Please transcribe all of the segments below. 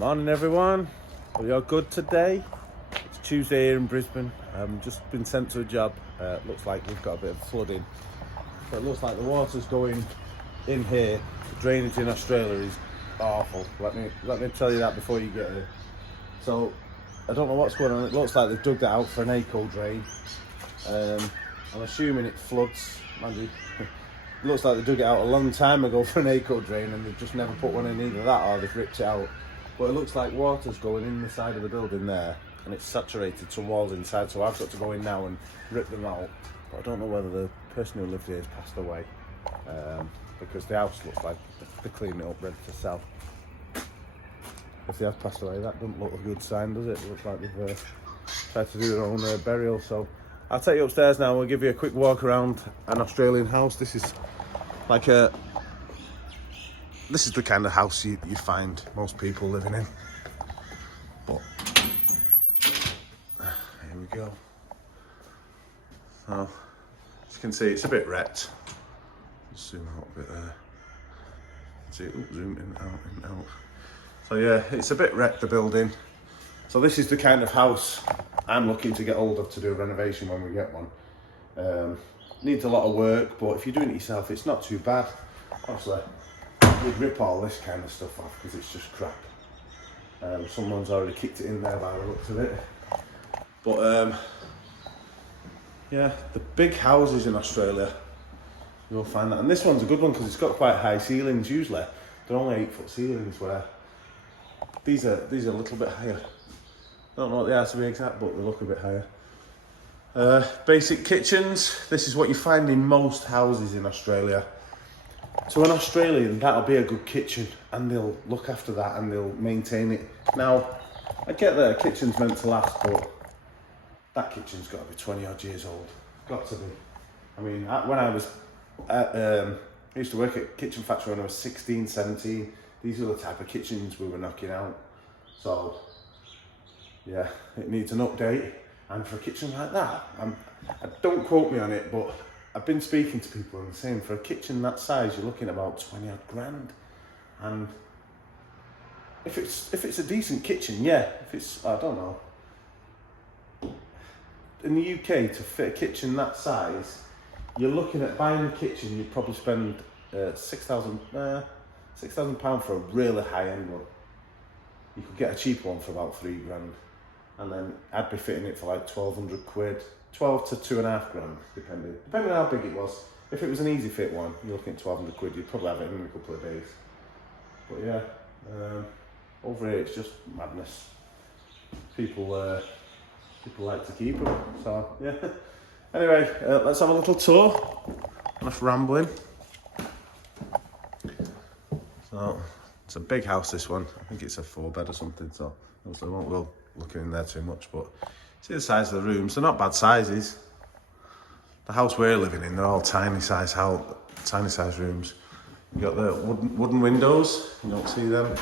Morning everyone, are you all good today? It's Tuesday here in Brisbane. Just been sent to a job. Looks like we've got a bit of flooding. So it looks like the water's going in here. The drainage in Australia is awful. Let me tell you that before you get here. So I don't know what's going on. It looks like they've dug that out for an eco drain. I'm assuming it floods. It looks like they dug it out a long time ago for an eco drain and they've just never put one in, either that or they've ripped it out. But it looks like water's going in the side of the building there and it's saturated some walls inside, so I've got to go in now and rip them out. But I don't know whether the person who lived here has passed away, because the house looks like they're cleaning it up, ready to sell. If they have passed away, that doesn't look a good sign, does it? It looks like they've tried to do their own burial. So I'll take you upstairs now and we'll give you a quick walk around an Australian house. This is like this is the kind of house you find most people living in. But here we go. So as you can see, it's a bit wrecked. Just zoom out a bit there. See, zoom in, out. So yeah, it's a bit wrecked, the building. So this is the kind of house I'm looking to get hold of to do a renovation when we get one. Needs a lot of work, but if you're doing it yourself, it's not too bad. Obviously, you'd rip all this kind of stuff off because it's just crap. Someone's already kicked it in there by the looks of it. But yeah, the big houses in Australia, you'll find that. And this one's a good one because it's got quite high ceilings. Usually, they're only 8-foot ceilings, where these are a little bit higher. I don't know what they are to be exact, but they look a bit higher. Basic kitchens. This is what you find in most houses in Australia. To an Australian, that'll be a good kitchen, and they'll look after that and they'll maintain it. Now, I get that a kitchen's meant to last, but that kitchen's got to be 20 odd years old. Got to be. I mean, when I was I used to work at a kitchen factory when I was 16, 17. These are the type of kitchens we were knocking out. So, yeah, it needs an update. And for a kitchen like that, don't quote me on it, but I've been speaking to people and they're saying for a kitchen that size, you're looking at about 20 odd grand. And if it's a decent kitchen, yeah. If it's, I don't know. In the UK, to fit a kitchen that size, you're looking at buying a kitchen, you'd probably spend £6,000 for a really high-end one. You could get a cheaper one for about 3 grand. And then I'd be fitting it for like 1,200 quid. 12 to 2.5 grand, depending on how big it was. If it was an easy fit one, you're looking at 1,200 quid, you'd probably have it in a couple of days. But yeah, over here it's just madness. People like to keep them, so yeah. Anyway, let's have a little tour. Enough rambling. So, it's a big house, this one. I think it's a 4-bed or something, so obviously I won't go looking in there too much, but see the size of the rooms. They're not bad sizes. The house we're living in, they're all tiny size rooms. You got the wooden windows. You don't see them.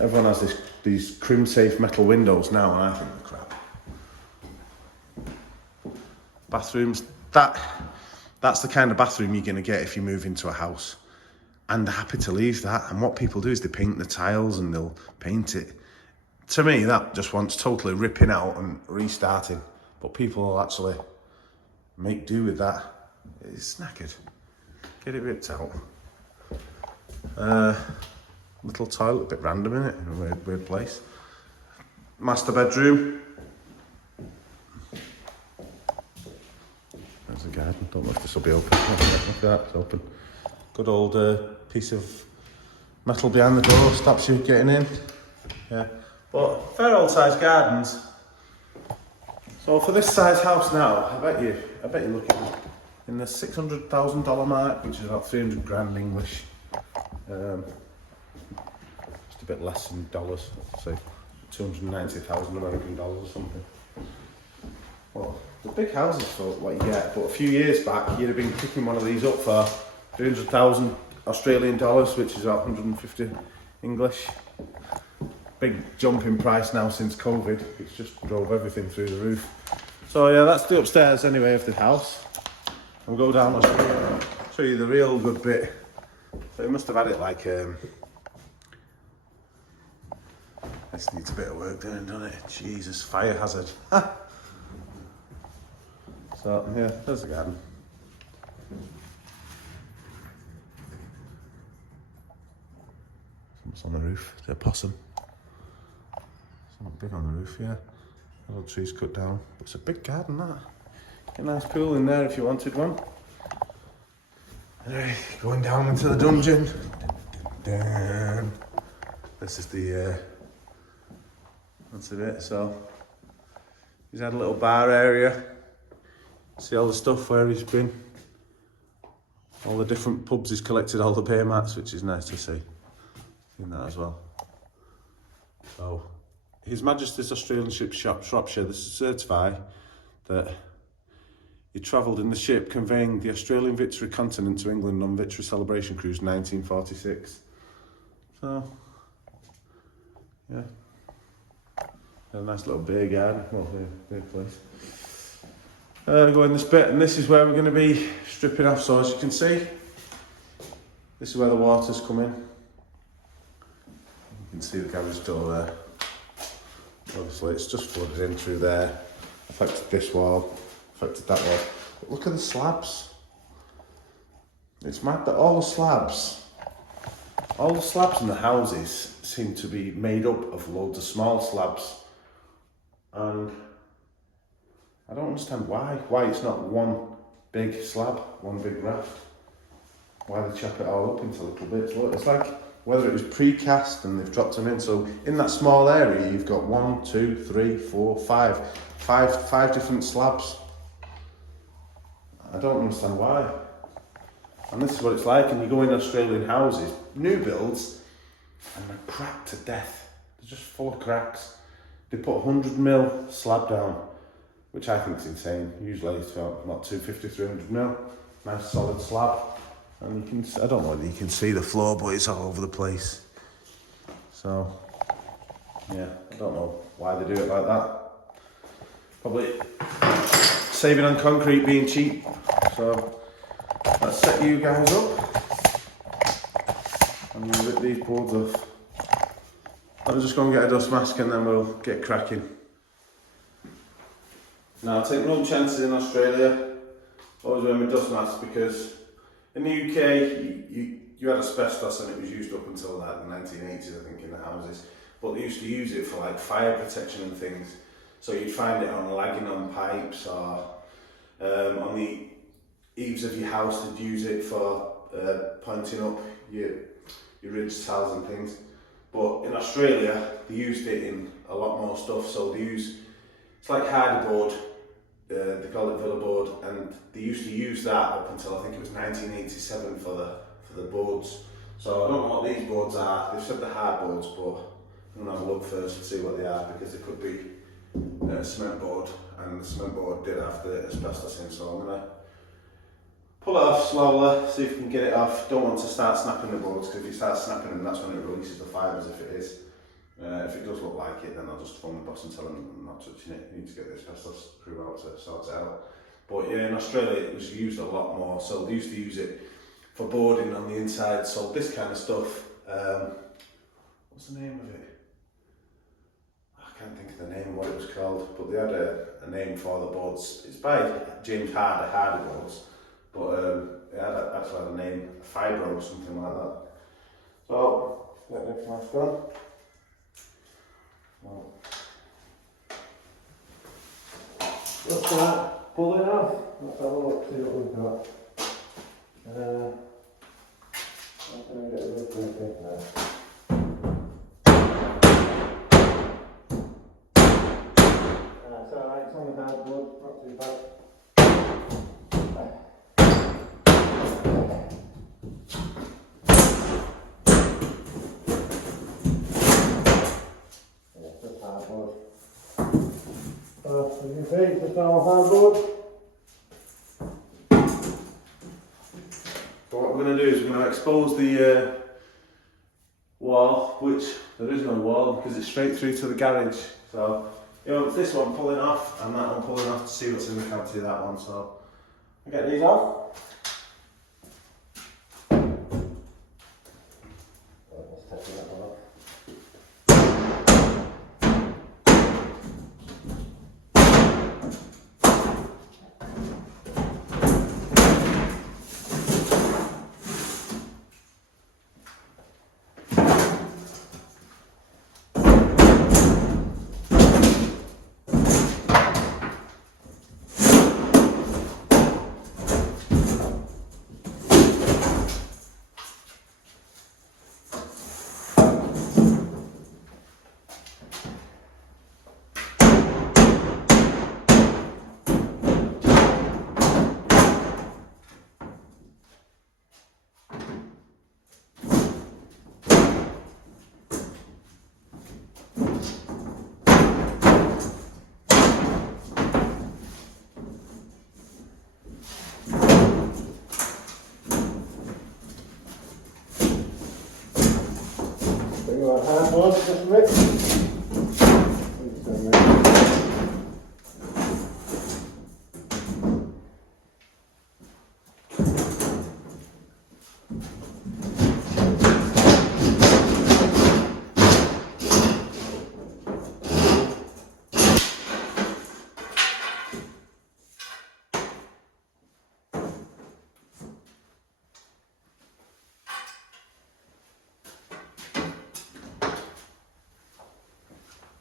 Everyone has these crim-safe metal windows now, and I think they're crap. Bathrooms. That's the kind of bathroom you're going to get if you move into a house. And they're happy to leave that. And what people do is they paint the tiles and they'll paint it. To me, that just wants totally ripping out and restarting. But people will actually make do with that. It's knackered. Get it ripped out. Little toilet, a bit random, isn't it? In a weird place. Master bedroom. There's a garden. Don't know if this will be open. Look at that, it's open. Good old piece of metal behind the door, stops you getting in. Yeah. But fair old size gardens. So for this size house now, I bet you're looking in the $600,000 mark, which is about 300 grand English. Just a bit less in dollars, say 290,000 American dollars or something. Well, the big houses for what you get, but a few years back you'd have been picking one of these up for 300,000 Australian dollars, which is about 150 English. Big jump in price now since COVID. It's just drove everything through the roof. So yeah, that's the upstairs anyway of the house. We'll go down and show you the real good bit. So it must have had it like This needs a bit of work doing, doesn't it? Jesus, fire hazard. So, yeah, there's the garden. Something's on the roof. Is it a possum? Something big on the roof, yeah. Little trees cut down. It's a big garden, that. Get a nice pool in there if you wanted one. Anyway, going down into the dungeon. Dun. This is the, that's it. So, he's had a little bar area. See all the stuff where he's been. All the different pubs he's collected, all the beer mats, which is nice to see. Seen that as well. So, His Majesty's Australian Ship Shropshire, this is certify that he travelled in the ship conveying the Australian Victory continent to England on Victory Celebration Cruise 1946. So, yeah. A nice little beer garden, well, beer place. Go in this bit, and this is where we're going to be stripping off. So as you can see, this is where the water's come in. You can see the garage door there. Obviously it's just flooded in through there, affected this wall, affected that wall. But look at the slabs. It's mad that all the slabs in the houses seem to be made up of loads of small slabs. And I don't understand why it's not one big slab, one big raft. Why they chop it all up into little bits. Look, it's like whether it was precast and they've dropped them in. So in that small area, you've got 1, 2, 3, 4, 5 different slabs. I don't understand why. And this is what it's like, and you go in Australian houses, new builds, and they're cracked to death. They're just full of cracks. They put 100mm slab down, which I think is insane. Usually it's about 250, 300mm, nice solid slab. And you can, I don't know whether you can see the floor, but it's all over the place. So, yeah, I don't know why they do it like that. Probably saving on concrete being cheap. So, let's set you guys up. And we'll rip these boards off. I'll just go and get a dust mask and then we'll get cracking. Now, I take no chances in Australia. Always wear my dust mask because in the UK, you had asbestos and it was used up until like the 1980s, I think, in the houses. But they used to use it for like fire protection and things. So you'd find it on lagging on pipes or on the eaves of your house. They'd use it for pointing up your ridge tiles and things. But in Australia, they used it in a lot more stuff. So they use, it's like hardy board. They call it villa board, and they used to use that up until I think it was 1987 for the boards. So I don't know what these boards are. They've said they're hard boards, but I'm gonna have a look first and see what they are, because they could be cement board, and the cement board did have the asbestos in. So I'm gonna pull it off slowly, see if we can get it off. Don't want to start snapping the boards, because if you start snapping them, that's when it releases the fibres. If it is. If it does look like it, then I'll just phone the boss and tell him I'm not touching it. You need to get the asbestos crew out to sort it out. But yeah, in Australia it was used a lot more. So they used to use it for boarding on the inside. So this kind of stuff, what's the name of it? I can't think of the name of what it was called, but they had a name for the boards. It's by James Hardy boards, but it actually had a name, Fibro or something like that. So, get this mask on. What's that? Pull it off. Let's have a look, see what we've got. I'm going to get a look at it now. It's alright, it's only hardwood, not too bad. As you can see, it's just our hardboard. So what we're going to do is we're going to expose the wall, which there is no wall because it's straight through to the garage. So you know, it's this one pulling off and that one pulling off to see what's in the cavity of that one. So I'll get these off. Let's take that one off. we want hardboard just a bit.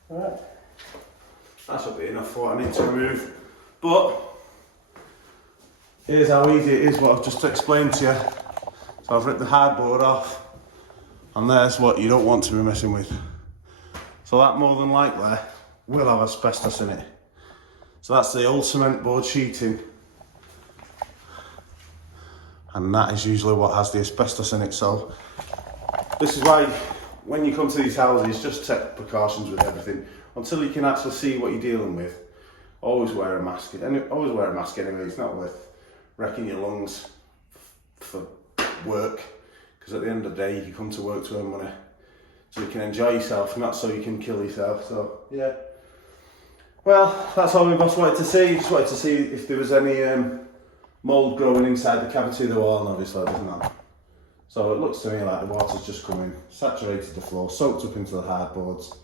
Right, that should be enough for what I need to remove, but here's how easy it is, what I've just explained to you. So I've ripped the hardboard off, and there's what you don't want to be messing with. So that more than likely will have asbestos in it. So that's the old cement board sheeting, and that is usually what has the asbestos in it. So this is why when you come to these houses, just take precautions with everything until you can actually see what you're dealing with. Always wear a mask, and always wear a mask anyway. It's not worth wrecking your lungs for work, because at the end of the day you come to work to earn money, so you can enjoy yourself, not so you can kill yourself. So yeah, well, that's all my boss wanted to see. Just wanted to see if there was any mould growing inside the cavity of the wall, and obviously it doesn't have. So it looks to me like the water's just come in, saturated the floor, soaked up into the hardboards,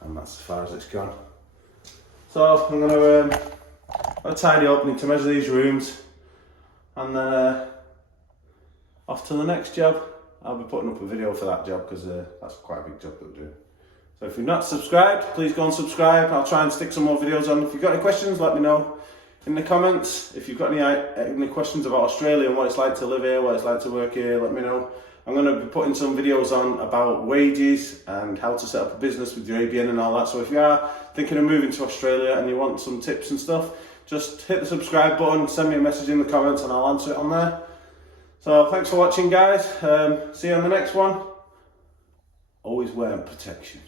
and that's as far as it's gone. So I'm going to tidy up, need to measure these rooms, and then off to the next job. I'll be putting up a video for that job, because that's quite a big job that we're doing. So if you've not subscribed, please go and subscribe. I'll try and stick some more videos on. If you've got any questions, let me know in the comments. If you've got any questions about Australia and what it's like to live here, what it's like to work here, let me know. I'm going to be putting some videos on about wages and how to set up a business with your ABN and all that. So if you are thinking of moving to Australia and you want some tips and stuff, just hit the subscribe button, send me a message in the comments, and I'll answer it on there. So thanks for watching, guys. See you on the next one. Always wearing protection.